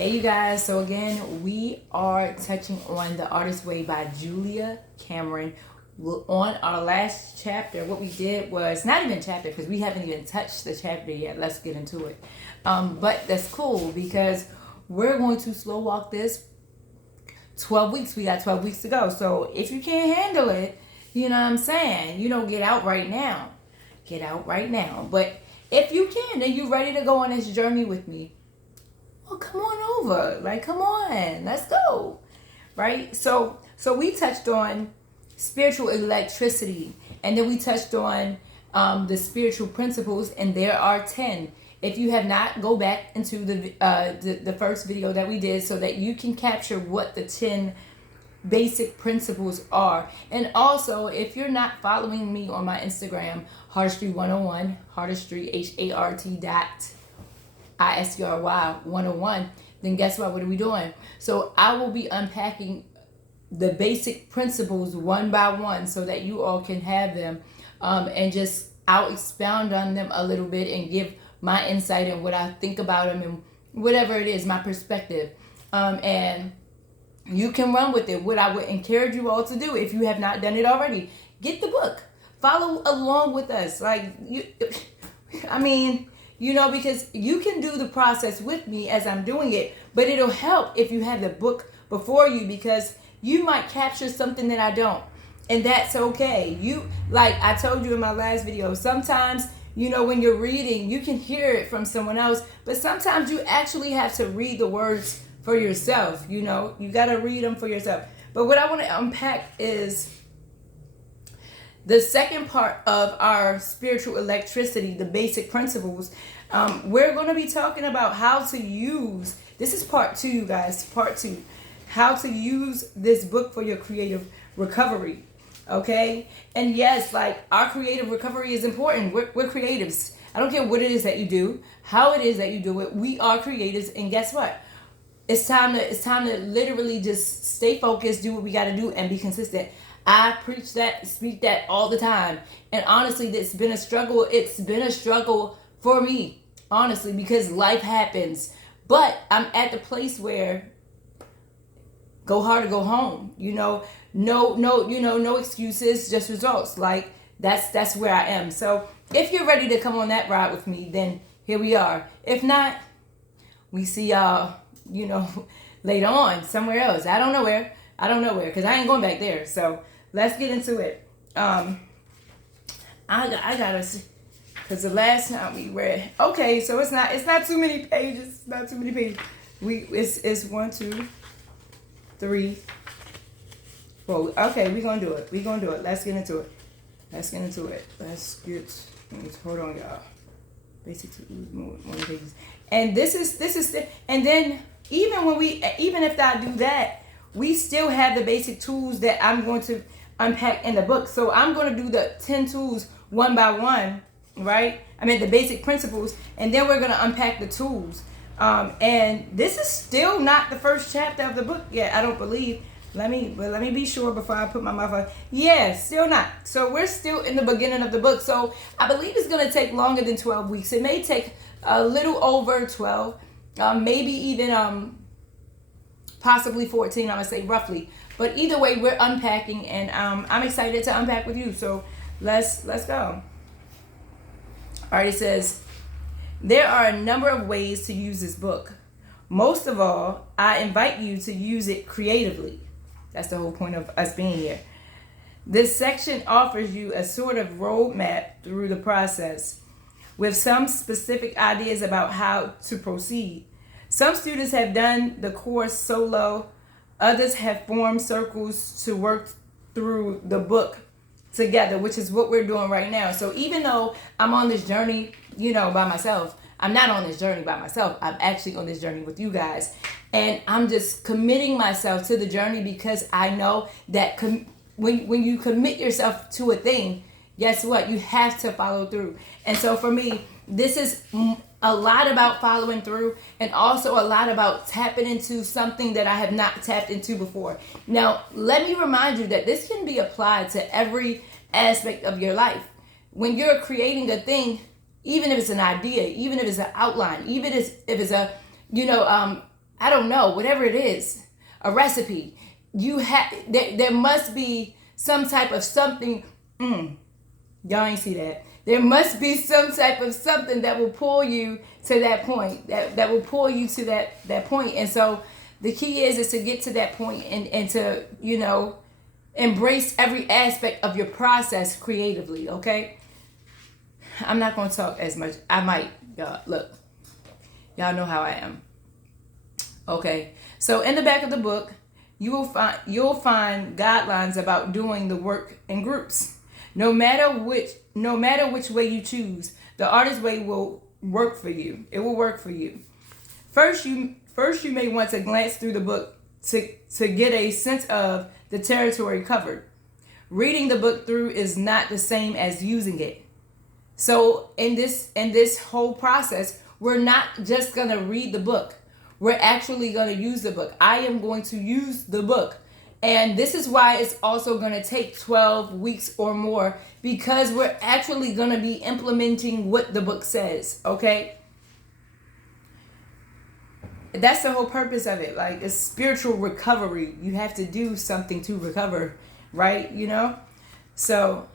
Hey you guys, so again, we are touching on The Artis Way by Julia Cameron. On our last chapter, what we did was, not even chapter, because we haven't even touched the chapter yet. Let's get into it. But that's cool because we're going to slow walk this 12 weeks. We got 12 weeks to go. So if you can't handle it, you know what I'm saying? You don't get out right now. Get out right now. But if you can, and you're ready to go on this journey with me, well, come on over. Like, come on, let's go. Right? So we touched on spiritual electricity, and then we touched on the spiritual principles, and there are 10. If you have not, go back into the first video that we did so that you can capture what the 10 basic principles are. And also, if you're not following me on my Instagram, Artistry 101, Artistry, HARTISTRY 101, then guess what are we doing? So I will be unpacking the basic principles one by one so that you all can have them, and just I'll expound on them a little bit and give my insight and what I think about them and whatever it is, my perspective, and you can run with it. What I would encourage you all to do, if you have not done it already, get the book, follow along with us. Like, because you can do the process with me as I'm doing it, but it'll help if you have the book before you, because you might capture something that I don't, and that's okay. Like I told you in my last video, sometimes, when you're reading, you can hear it from someone else, but sometimes you actually have to read the words for yourself. You got to read them for yourself. But what I want to unpack is the second part of our spiritual electricity, the basic principles. We're going to be talking about how to use, this is part 2, you guys, part 2, how to use this book for your creative recovery. Okay? And yes, like, our creative recovery is important. We're creatives. I don't care what it is that you do, how it is that you do it. We are creatives, and guess what? It's time to literally just stay focused, do what we got to do, and be consistent. I preach that, speak that all the time. And honestly, it's been a struggle. It's been a struggle for me, honestly, because life happens. But I'm at the place where go hard or go home. No excuses, just results. Like, that's where I am. So if you're ready to come on that ride with me, then here we are. If not, we see y'all, later on somewhere else. I don't know where, because I ain't going back there. So let's get into it. I gotta see, because the last time we read, okay, so it's not too many pages. It's 1, 2, 3, 4. Okay, we're gonna do it. Let's get into it. Hold on, y'all. Basic more pages. And this is and then even if I do that, we still have the basic tools that I'm going to unpack in the book. So I'm going to do the 10 tools one by one, right? The basic principles, and then we're going to unpack the tools. And this is still not the first chapter of the book yet, I don't believe. Let me be sure before I put my mouth on. Yeah, still not. So we're still in the beginning of the book. So I believe it's going to take longer than 12 weeks. It may take a little over 12, maybe even possibly 14, I would say, roughly. But either way, we're unpacking, and I'm excited to unpack with you. So let's go. All right, it says, there are a number of ways to use this book. Most of all, I invite you to use it creatively. That's the whole point of us being here. This section offers you a sort of roadmap through the process, with some specific ideas about how to proceed. Some students have done the course solo. Others have formed circles to work through the book together, which is what we're doing right now. So even though I'm on this journey, by myself, I'm not on this journey by myself. I'm actually on this journey with you guys. And I'm just committing myself to the journey, because I know that when you commit yourself to a thing, guess what? You have to follow through. And so for me, this is a lot about following through, and also a lot about tapping into something that I have not tapped into before. Now, let me remind you that this can be applied to every aspect of your life. When you're creating a thing, even if it's an idea, even if it's an outline, even if it's a, I don't know, whatever it is, a recipe. There must be some type of something. Y'all ain't see that. There must be some type of something that will pull you to that point. That will pull you to that point. And so the key is to get to that point and to, embrace every aspect of your process creatively, okay? I'm not going to talk as much. I might. Look, y'all know how I am. Okay, so in the back of the book, you'll find guidelines about doing the work in groups. No matter which way you choose, the Artis Way will work for you. It will work for you. First, you may want to glance through the book to get a sense of the territory covered. Reading the book through is not the same as using it. So in this whole process, we're not just gonna read the book. We're actually gonna use the book. I am going to use the book. And this is why it's also gonna take 12 weeks or more, because we're actually gonna be implementing what the book says, okay? That's the whole purpose of it. Like, it's spiritual recovery. You have to do something to recover, right? So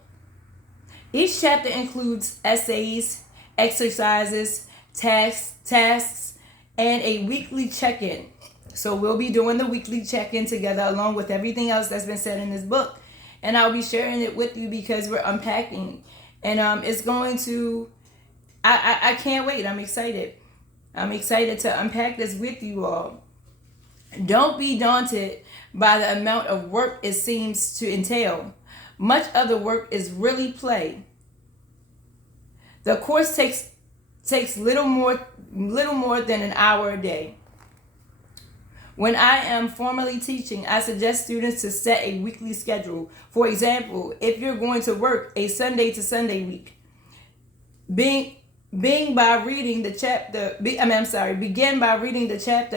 each chapter includes essays, exercises, tasks, and a weekly check-in. So we'll be doing the weekly check-in together along with everything else that's been said in this book. And I'll be sharing it with you because we're unpacking. And it's going to, I can't wait. I'm excited. I'm excited to unpack this with you all. Don't be daunted by the amount of work it seems to entail. Much of the work is really play. The course takes little more than an hour a day. When I am formally teaching, I suggest students to set a weekly schedule. For example, if you're going to work a Sunday to Sunday week, begin by reading the chapter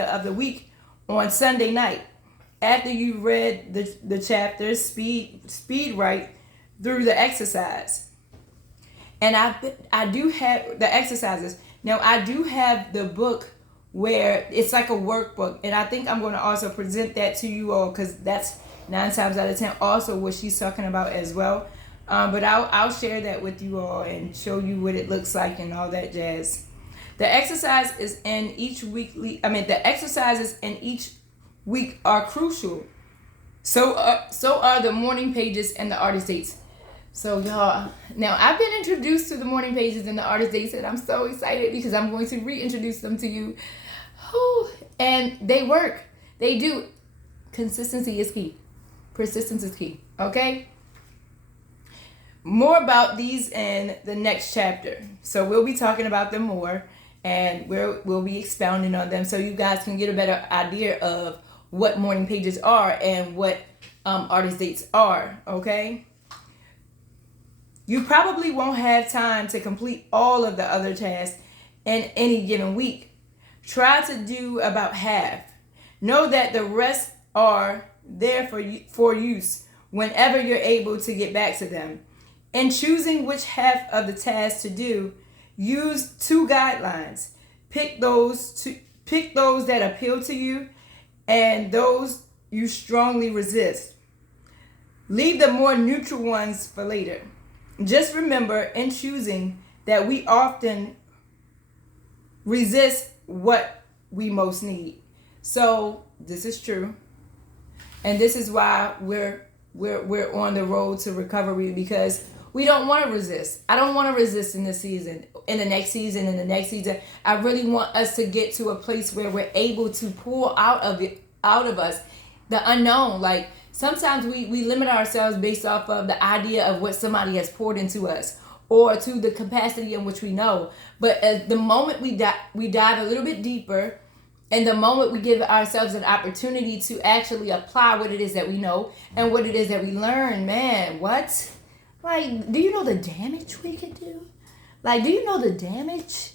of the week on Sunday night. After you've read the chapters, speed write through the exercise. And I do have the exercises. Now, I do have the book where it's like a workbook, and I think I'm going to also present that to you all, because that's 9 times out of 10 also what she's talking about as well. But I'll share that with you all and show you what it looks like and all that jazz. The exercises in each week are crucial. So are the morning pages and the artist dates. So y'all, now I've been introduced to the morning pages and the artist dates, and I'm so excited because I'm going to reintroduce them to you. And they work. They do. Consistency is key. Persistence is key. Okay? More about these in the next chapter. So we'll be talking about them more, and we'll be expounding on them so you guys can get a better idea of what morning pages are and what artist dates are. Okay? You probably won't have time to complete all of the other tasks in any given week. Try to do about half. Know that the rest are there for use whenever you're able to get back to them. In choosing which half of the task to do, use 2 guidelines. Pick those that appeal to you and those you strongly resist. Leave the more neutral ones for later. Just remember in choosing that we often resist what we most need. So this is true. And this is why we're on the road to recovery, because we don't want to resist. I don't want to resist in this season, in the next season, in the next season. I really want us to get to a place where we're able to pull out of us the unknown. Like, sometimes we limit ourselves based off of the idea of what somebody has poured into us or to the capacity in which we know. But the moment we dive a little bit deeper, and the moment we give ourselves an opportunity to actually apply what it is that we know and what it is that we learn, man, what? Like, do you know the damage we could do? Like, do you know the damage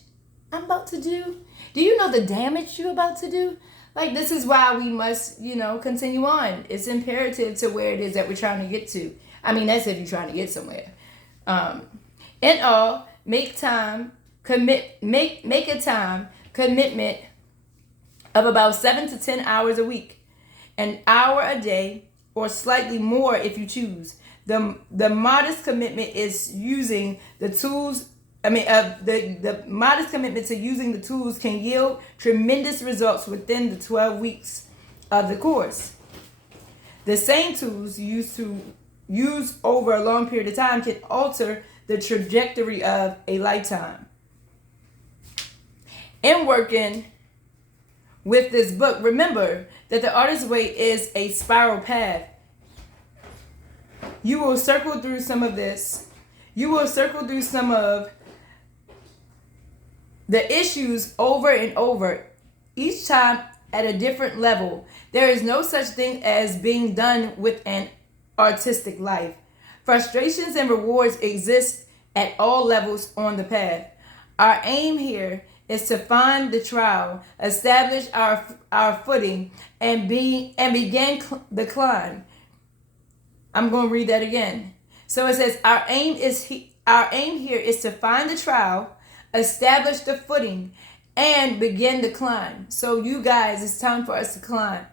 I'm about to do? Do you know the damage you're about to do? Like, this is why we must, continue on. It's imperative to where it is that we're trying to get to. I mean, that's if you're trying to get somewhere. In all, make a time commitment of about 7 to 10 hours a week, an hour a day, or slightly more if you choose. The modest commitment is using the tools. The modest commitment to using the tools can yield tremendous results within the 12 weeks of the course. The same tools used over a long period of time can alter the trajectory of a lifetime. In working with this book, remember that the Artis Way is a spiral path. You will circle through some of this. You will circle through some of the issues over and over, each time at a different level. There is no such thing as being done with an artistic life. Frustrations and rewards exist at all levels on the path. Our aim here is to find the trial, establish our footing, and begin the climb. I'm going to read that again. So it says, our aim here is to find the trial, establish the footing, and begin the climb. So you guys, it's time for us to climb.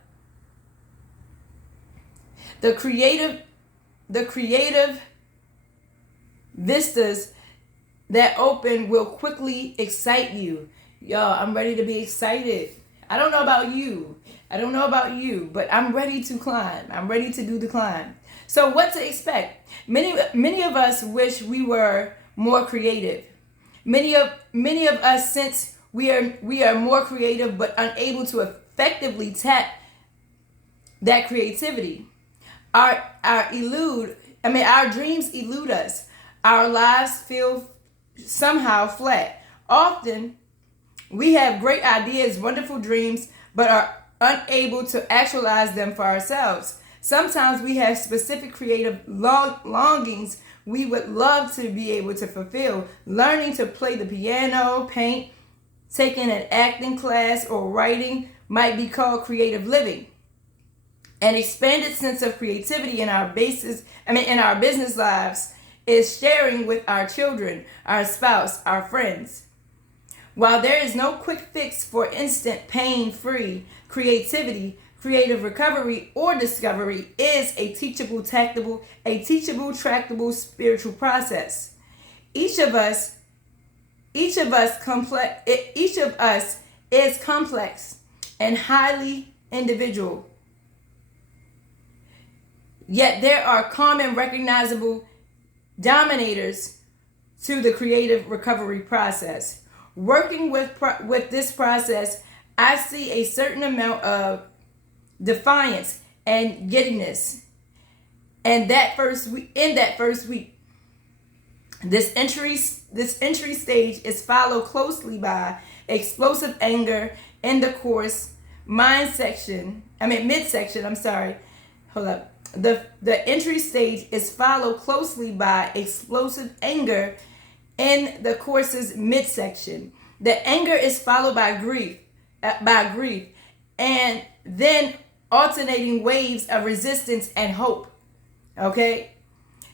The creative vistas that open will quickly excite you. Y'all, I'm ready to be excited. I don't know about you, but I'm ready to climb. I'm ready to do the climb. So what to expect? Many of us wish we were more creative. Many of us sense we are more creative but unable to effectively tap that creativity. Our dreams elude us. Our lives feel somehow flat. Often we have great ideas, wonderful dreams, but are unable to actualize them for ourselves. Sometimes we have specific creative longings we would love to be able to fulfill. Learning to play the piano, paint, taking an acting class, or writing might be called creative living. An expanded sense of creativity in our business lives is sharing with our children, our spouse, our friends. While there is no quick fix for instant pain-free creativity, creative recovery or discovery is a teachable, tractable spiritual process. Each of us is complex and highly individual. Yet there are common recognizable dominators to the creative recovery process. Working with this process, I see a certain amount of defiance and giddiness. And in that first week, this entry stage is followed closely by explosive anger in the course midsection. The entry stage is followed closely by explosive anger in the course's midsection. The anger is followed by grief, and then alternating waves of resistance and hope. Okay,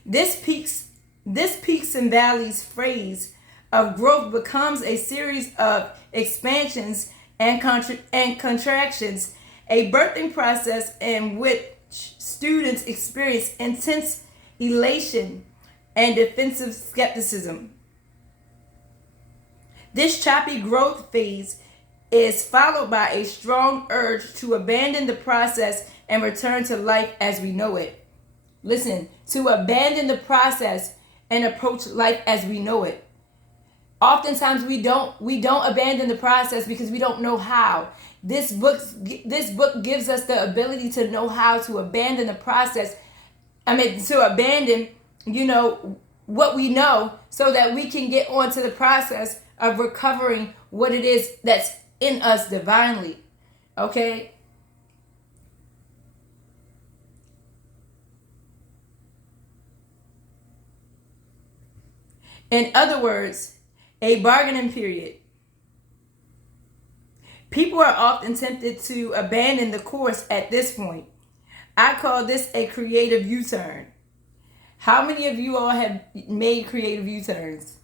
this peaks and valleys phase of growth becomes a series of expansions and contractions, a birthing process in which students experience intense elation and defensive skepticism. This choppy growth phase is followed by a strong urge to abandon the process and return to life as we know it. Listen, to abandon the process and approach life as we know it. Oftentimes we don't abandon the process because we don't know how. This book gives us the ability to know how to abandon the process. To abandon, what we know, so that we can get onto the process of recovering what it is that's in us divinely. Okay? In other words, a bargaining period. People are often tempted to abandon the course at this point. I call this a creative U-turn. How many of you all have made creative U-turns?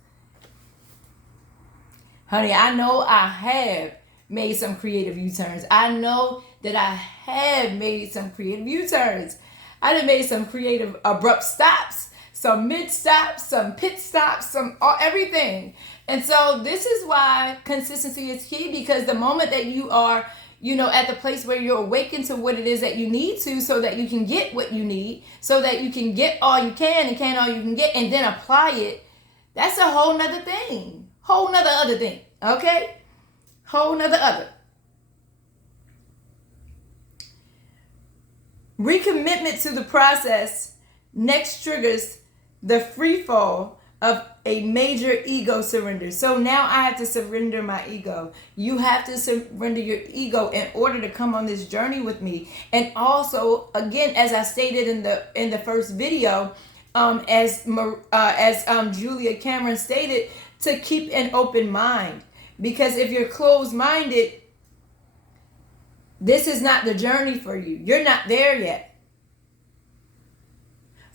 Honey, I know I have made some creative U-turns. I know that I have made some creative U-turns. I done made some creative abrupt stops, some mid stops, some pit stops, some everything. And so this is why consistency is key, because the moment that you are, at the place where you're awakened to what it is that you need to, so that you can get what you need, so that you can get all you can and can all you can get, and then apply it, that's a whole nother thing. Whole nother other thing. Okay? Whole nother other. Recommitment to the process next triggers the free fall of a major ego surrender. So now I have to surrender my ego. You have to surrender your ego in order to come on this journey with me. And also, again, as I stated in the first video, as Julia Cameron stated, to keep an open mind. Because if you're closed-minded, this is not the journey for you. You're not there yet.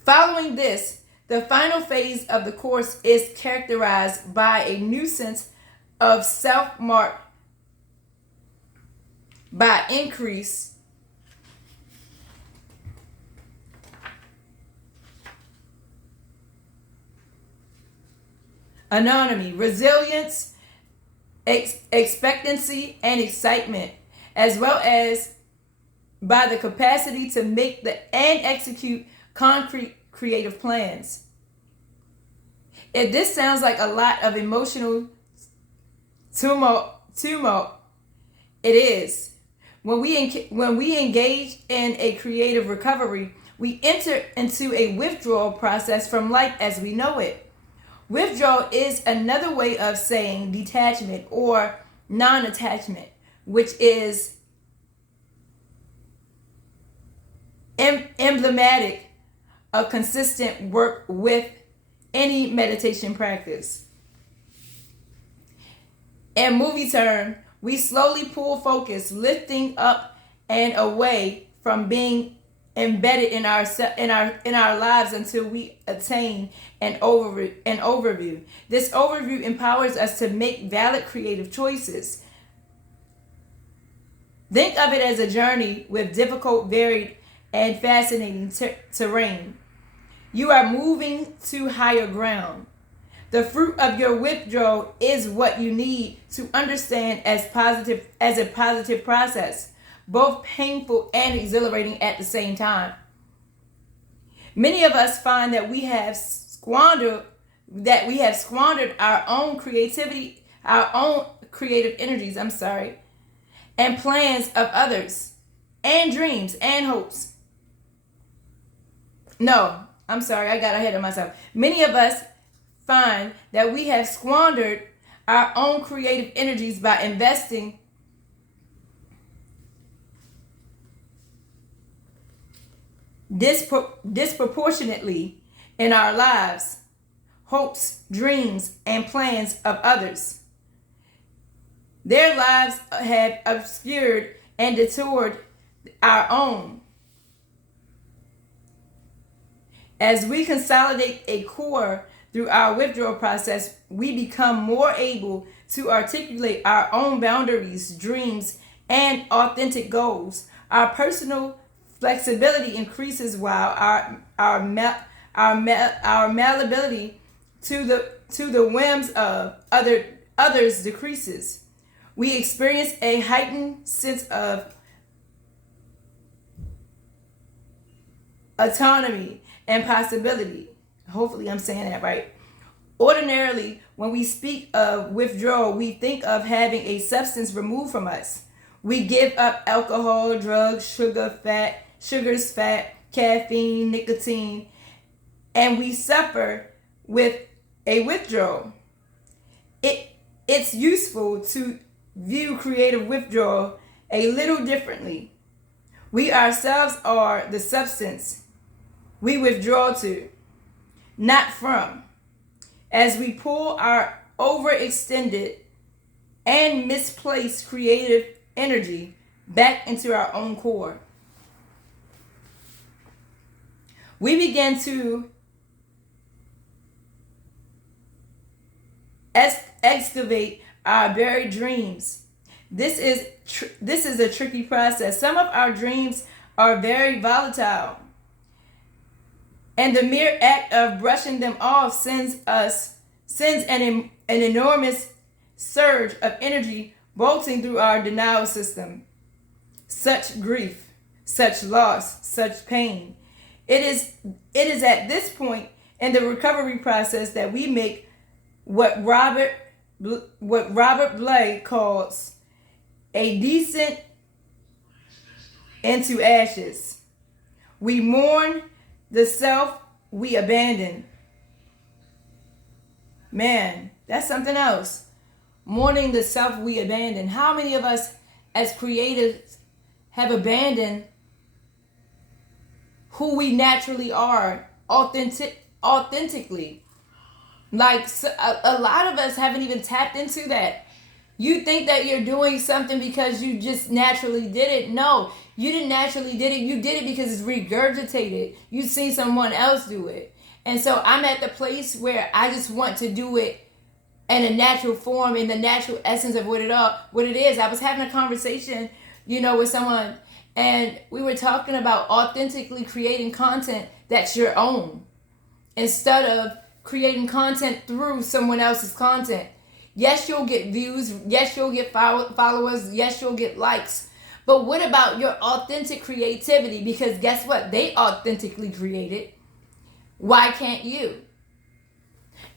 Following this, the final phase of the course is characterized by a new sense of self marked by increase autonomy, resilience, expectancy, and excitement, as well as by the capacity to make and execute concrete creative plans. If this sounds like a lot of emotional tumult, it is. When we engage in a creative recovery, we enter into a withdrawal process from life as we know it. Withdrawal is another way of saying detachment or non-attachment, which is emblematic of consistent work with any meditation practice. In movie term, we slowly pull focus, lifting up and away from being embedded in our lives until we attain an overview. This overview empowers us to make valid creative choices. Think of it as a journey with difficult, varied, and fascinating terrain. You are moving to higher ground. The fruit of your withdrawal is what you need to understand as a positive process, both painful and exhilarating at the same time. Many of us find that we have squandered our own creativity, our own creative energies, and plans of others, and dreams and hopes. I got ahead of myself. Many of us find that we have squandered our own creative energies by investing disproportionately in our lives, hopes, dreams, and plans of others. Their lives have obscured and detoured our own. As we consolidate a core through our withdrawal process, we become more able to articulate our own boundaries, dreams, and authentic goals. Our personal flexibility increases while our malleability to the whims of others decreases. We experience a heightened sense of autonomy and possibility. Hopefully I'm saying that right. Ordinarily, when we speak of withdrawal, we think of having a substance removed from us. We give up alcohol, drugs, sugars, fat, caffeine, nicotine, and we suffer with a withdrawal. It's useful to view creative withdrawal a little differently. We ourselves are the substance we withdraw to, not from, as we pull our overextended and misplaced creative energy back into our own core. We begin to excavate our buried dreams, This is a tricky process. Some of our dreams are very volatile, and the mere act of brushing them off sends an enormous surge of energy bolting through our denial system. Such grief, such loss, such pain. It is at this point in the recovery process that we make what Robert Blake calls a descent into ashes. We mourn the self we abandon. Man, that's something else. Mourning the self we abandon. How many of us as creatives have abandoned who we naturally are authentically? Like, a lot of us haven't even tapped into that. You think that you're doing something because you just naturally did it. No, you didn't naturally did it. You did it because it's regurgitated. You've seen someone else do it. And so I'm at the place where I just want to do it in a natural form, in the natural essence of what it is. I was having a conversation, with someone, and we were talking about authentically creating content that's your own, instead of creating content through someone else's content. Yes, you'll get views. Yes, you'll get followers. Yes, you'll get likes. But what about your authentic creativity? Because guess what? They authentically created. Why can't you?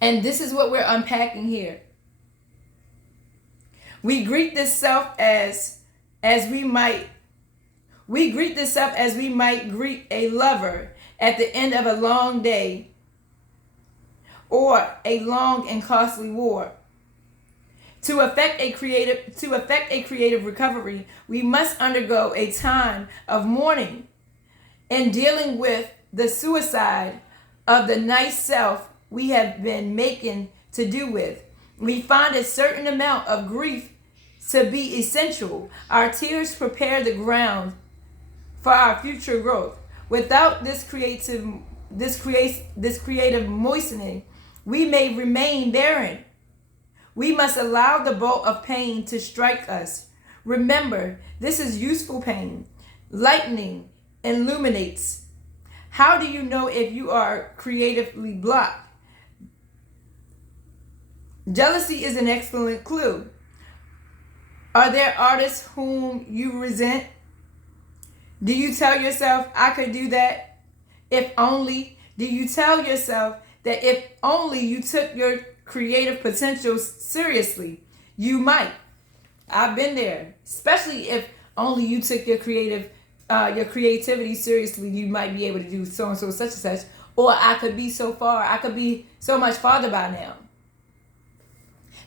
And this is what we're unpacking here. We greet this self as we might greet a lover at the end of a long day or a long and costly war. To effect a creative recovery, we must undergo a time of mourning and dealing with the suicide of the nice self we have been making to do with. We find a certain amount of grief to be essential. Our tears prepare the ground for our future growth. Without this creative moistening, we may remain barren. We must allow the bolt of pain to strike us. Remember, this is useful pain. Lightning illuminates. How do you know if you are creatively blocked? Jealousy is an excellent clue. Are there artists whom you resent? Do you tell yourself, I could do that if only? Do you tell yourself that if only you took your creative potential seriously, you might? I've been there. Especially if only you took your creativity seriously, you might be able to do so and so, such and such. Or I could be so far. I could be so much farther by now.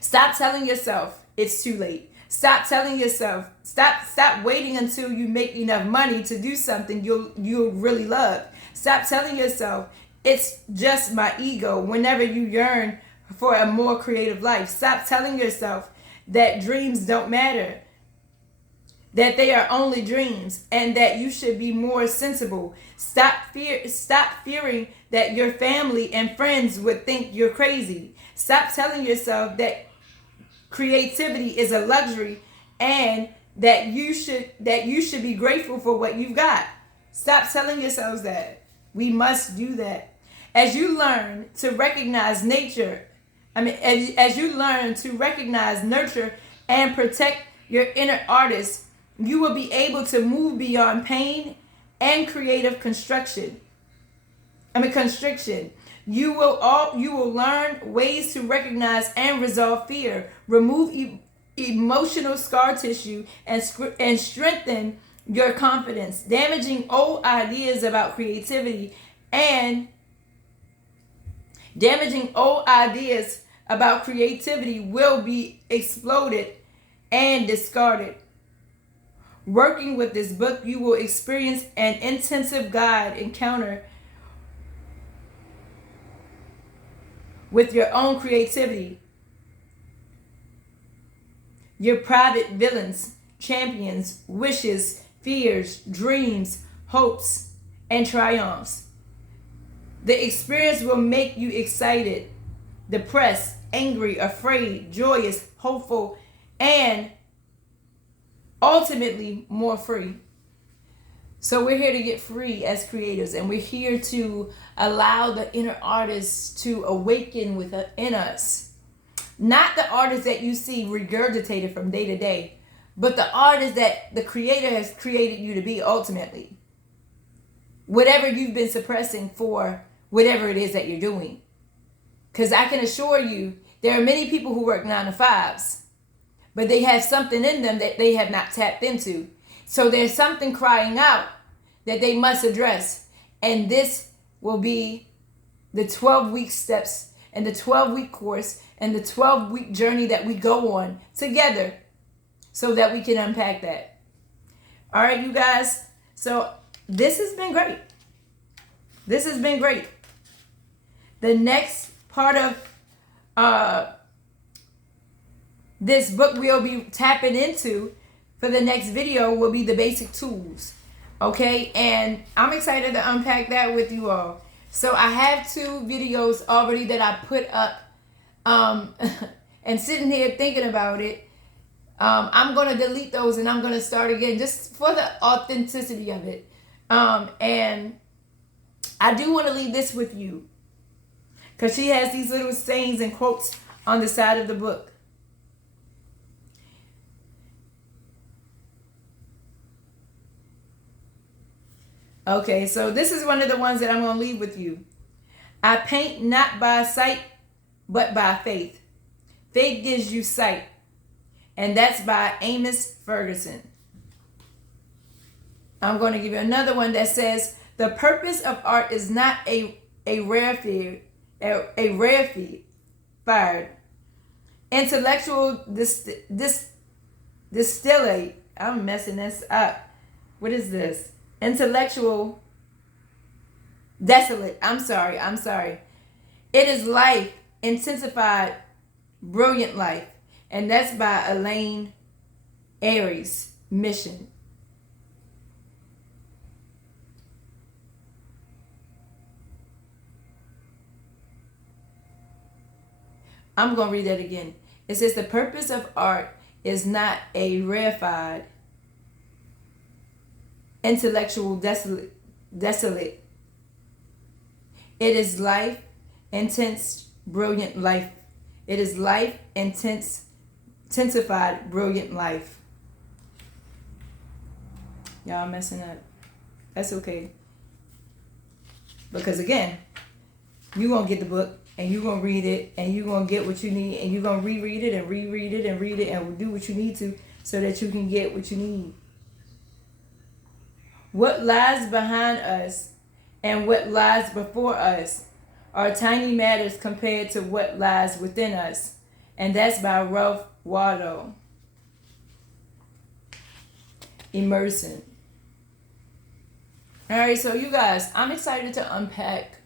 Stop telling yourself it's too late. Stop telling yourself. Stop waiting until you make enough money to do something you'll really love. Stop telling yourself it's just my ego whenever you yearn for a more creative life. Stop telling yourself that dreams don't matter, that they are only dreams, and that you should be more sensible. Stop fearing that your family and friends would think you're crazy. Stop telling yourself that creativity is a luxury and that you should be grateful for what you've got. Stop telling yourselves that. We must do that. As you learn to recognize as you learn to recognize, nurture, and protect your inner artist, you will be able to move beyond pain and creative constriction. You will learn ways to recognize and resolve fear, remove emotional scar tissue, and strengthen your confidence. Damaging old ideas about creativity will be exploded and discarded. Working with this book, you will experience an intensive guide encounter with your own creativity, your private villains, champions, wishes, fears, dreams, hopes, and triumphs. The experience will make you excited, depressed, angry, afraid, joyous, hopeful, and ultimately more free. So we're here to get free as creators, and we're here to allow the inner artist to awaken within us. Not the artist that you see regurgitated from day to day, but the artist that the creator has created you to be ultimately. Whatever you've been suppressing for whatever it is that you're doing. Because I can assure you, there are many people who work 9 to 5s, but they have something in them that they have not tapped into. So there's something crying out that they must address. And this will be the 12-week steps and the 12-week course and the 12-week journey that we go on together so that we can unpack that. All right, you guys. So this has been great. This has been great. The next part of this book we'll be tapping into for the next video will be the basic tools. Okay, and I'm excited to unpack that with you all. So I have 2 videos already that I put up, and sitting here thinking about it. I'm going to delete those and I'm going to start again just for the authenticity of it. And I do want to leave this with you, because she has these little sayings and quotes on the side of the book. Okay, so this is one of the ones that I'm going to leave with you. I paint not by sight, but by faith. Faith gives you sight. And that's by Amos Ferguson. I'm going to give you another one that says, the purpose of art is not a rarefied, intellectual distillate. I'm messing this up. What is this? Intellectual desolate. I'm sorry. It is life, intensified, brilliant life. And that's by Elaine Aries Mission. I'm going to read that again. It says the purpose of art is not a rarefied, intellectual desolate. It is life, intense, brilliant life. It is life, intensified, brilliant life. Y'all messing up. That's okay. Because again, you're going to get the book and you're going to read it and you're going to get what you need and you're going to reread it and reread it and read it and do what you need to so that you can get what you need. What lies behind us and what lies before us are tiny matters compared to what lies within us. And that's by Ralph Waldo Emerson. All right, so you guys, I'm excited to unpack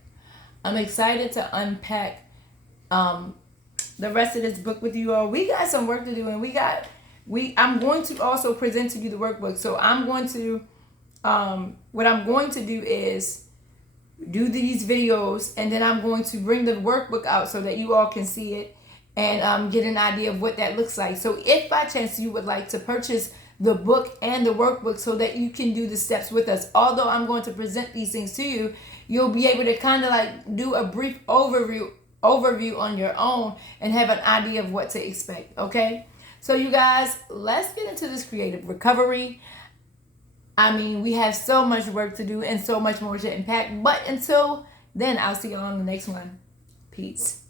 the rest of this book with you all. We got some work to do, and I'm going to also present to you the workbook. So I'm going to what I'm going to do is do these videos, and then I'm going to bring the workbook out so that you all can see it and get an idea of what that looks like. So if by chance you would like to purchase the book and the workbook so that you can do the steps with us, although I'm going to present these things to you, you'll be able to kind of like do a brief overview on your own and have an idea of what to expect. Okay, so you guys, let's get into this creative recovery. I mean, we have so much work to do and so much more to impact, but until then, I'll see you on the next one. Peace.